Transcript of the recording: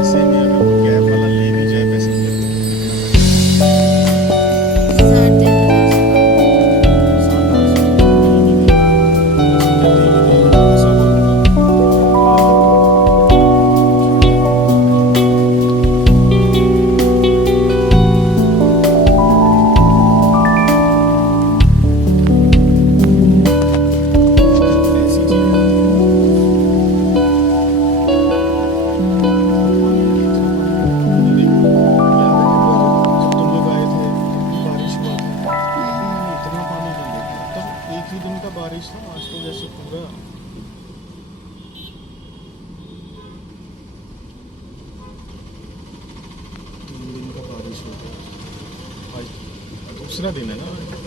ऐसे में अगर वो गैप वाला ले भी जाए पैसेंजर को, 60 दे दो ना उसको। 60 पैसेंजर दे भी देगा, ऐसा बोल ऐसी चीजें याद है जब तुम लोग आए थे बारिश हुआ था, इतना पानी नहीं देखा तब। एक ही दिन का बारिश था, आज तो जैसे पूरा 3 दिन का बारिश हो गया। आज दूसरा दिन है ना।